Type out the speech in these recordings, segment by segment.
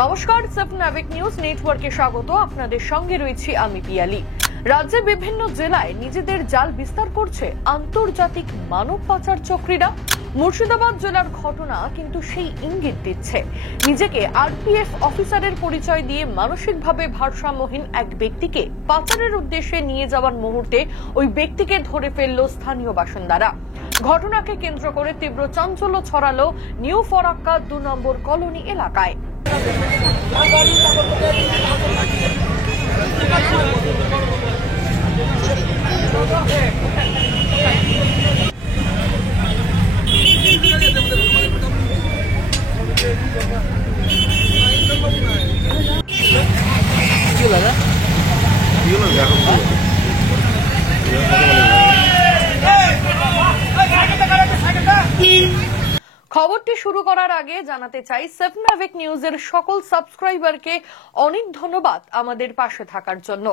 নমস্কার, সাবনাভিক নিউজ নেটওয়ার্কে স্বাগত। আপনাদের সঙ্গে রয়েছি আমি পিয়ালি। রাজ্যের বিভিন্ন জেলায় নিজেদের জাল বিস্তার করছে আন্তর্জাতিক মানব পাচার চক্রীরা। মুর্শিদাবাদ জেলার ঘটনা কিন্তু সেই ইঙ্গিত দিচ্ছে। নিজেকে আরপিএফ অফিসারের পরিচয় দিয়ে মানসিকভাবে ভারসাম্যহীন এক ব্যক্তিকে পাচারের উদ্দেশ্যে নিয়ে যাওয়ার মুহূর্তে ওই ব্যক্তিকে ধরে ফেলল স্থানীয় বাসিন্দারা। ঘটনাকে কেন্দ্র করে তীব্র চাঞ্চল্য ছড়ালো নিউ ফরাক্কা 2 নম্বর কলোনি এলাকায়। খবরটি শুরু করার আগে জানাতে চাই, সাবনাভিক নিউজের সকল সাবস্ক্রাইবারকে অনেক ধন্যবাদ আমাদের পাশে থাকার জন্য।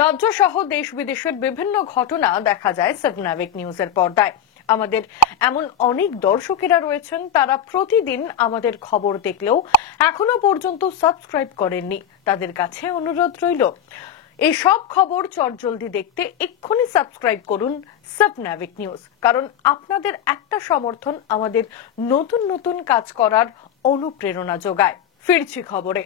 রাজ্য সহ দেশ বিদেশের বিভিন্ন ঘটনা দেখা যায় সাবনাভিক নিউজের পর্দায়। আমাদের এমন অনেক দর্শকেরা রয়েছেন, তারা প্রতিদিন আমাদের খবর দেখলেও এখনো পর্যন্ত সাবস্ক্রাইব করেননি। তাদের কাছে অনুরোধ রইল, এই সব খবর চটজলদি দেখতে এক্ষুনি সাবস্ক্রাইব করুন সাবনাভিক নিউজ, কারণ আপনাদের একটা সমর্থন আমাদের নতুন নতুন কাজ করার অনুপ্রেরণা যোগায়। ফিরছি খবরে।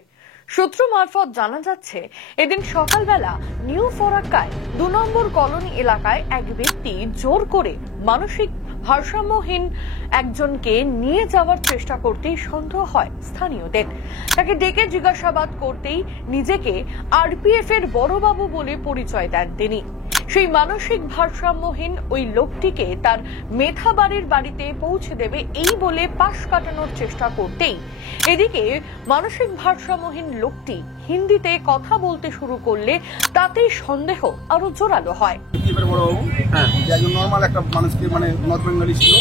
সূত্র মারফত জানা যাচ্ছে, এদিন সকালবেলা নিউ ফরাক্কায় 2 নম্বর কলোনি এলাকায় এক ব্যক্তি জোর করে মানসিক ভারসাম্যহীন একজনকে নিয়ে যাওয়ার চেষ্টা করতেই সন্দেহ হয় স্থানীয়দের। তাকে ডেকে জিজ্ঞাসাবাদ করতেই নিজেকে আরপিএফ এর বড়বাবু বলে পরিচয় দেন তিনি। সেই মানসিক ভারসাম্যহীন ওই লোকটিকে তার মেথাবাড়ির বাড়িতে পৌঁছে দেবে এই বলে পাশ কাটানোর চেষ্টা করতেই এদিকে মানসিক ভারসাম্যহীন লোকটি হিন্দিতে কথা বলতে শুরু করলে তাতেই সন্দেহ আরো জোরালো হয়। নর্মাল একটা মানুষকে নর্থ বেঙ্গলি ছিল,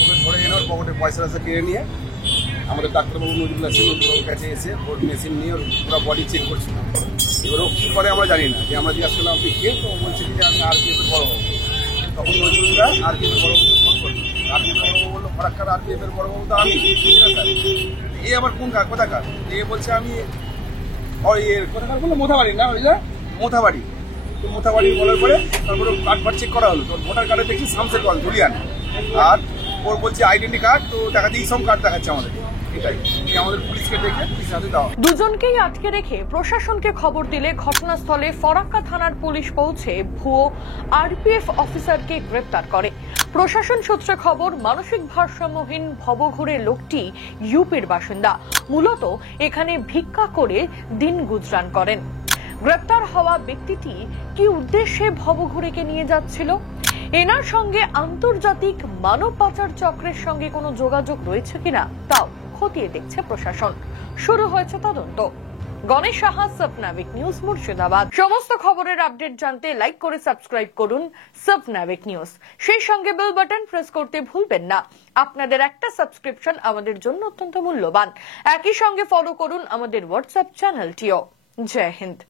ওকে ধরে এনে ওর পকেটে পয়সা কেড়ে নিয়ে আমাদের ডাক্তারবাবু নজরুল্লাহ সিং ওর কাছে এসে ওর মেশিন নিয়ে ওর পুরো বডি চেক করছিল। এবার ও কি করে আমরা জানি না, যে আমরা জিজ্ঞাসা করলাম আপনি কে, তো বলছে যে আমি আরপিএফ এর বড়বাবু। তখন নজরুল্লাহ আরপিএফ এর বড়বাবুকে ফোন করলো, আরপিএফ এর বড়বাবু বললো ফরাক্কার আরপিএফ এর বড়বাবু তো আমি। এ আবার কোন কার কোথাকার, এ বলছে আমি ওই কোথাকার বললো মোথাবাড়ি, না ওই মোথাবাড়ি। তো মোথাবাড়ি বলার পরে তারপরে কার্ড চেক করা হলো, তোর ভোটার কার্ডে দেখছি শামসের কল ধুলিয়ান, আর ওর বলছে আইডেন্টি কার্ড, তো দেখা দিয়ে সব কার্ড দেখাচ্ছে আমাদের। দুজনকেই আটকে রেখে প্রশাসনকে খবর দিলে ঘটনাস্থলে ফরাক্কা থানার পুলিশ পৌঁছে ভুয়ো আরপিএফ অফিসারকে গ্রেপ্তার করে। প্রশাসন সূত্রে খবর, মানসিক ভারসাম্যহীন ভবঘুরে লোকটি ইউপির বাসিন্দা, মূলত এখানে ভিক্ষা করে দিন গুজরান করেন। গ্রেপ্তার হওয়া ব্যক্তিটি কি উদ্দেশ্যে ভবঘুরেকে নিয়ে যাচ্ছিল, এনার সঙ্গে আন্তর্জাতিক মানব পাচার চক্রের সঙ্গে কোনো যোগাযোগ রয়েছে কিনা তাও খতিয়ে দেখছে প্রশাসন। শুরু হয়েছে তদন্ত। গণেশ সাহা, সাবনাভিক নিউজ, মুর্শিদাবাদ। সমস্ত খবরের আপডেট জানতে লাইক করে সাবস্ক্রাইব করুন সাবনাভিক নিউজ। সেই সঙ্গে বেল বাটন প্রেস করতে ভুলবেন না। আপনাদের একটা সাবস্ক্রিপশন আমাদের জন্য অত্যন্ত মূল্যবান। একই সঙ্গে ফলো করুন আমাদের হোয়াটসঅ্যাপ চ্যানেলটিও। জয় হিন্দ।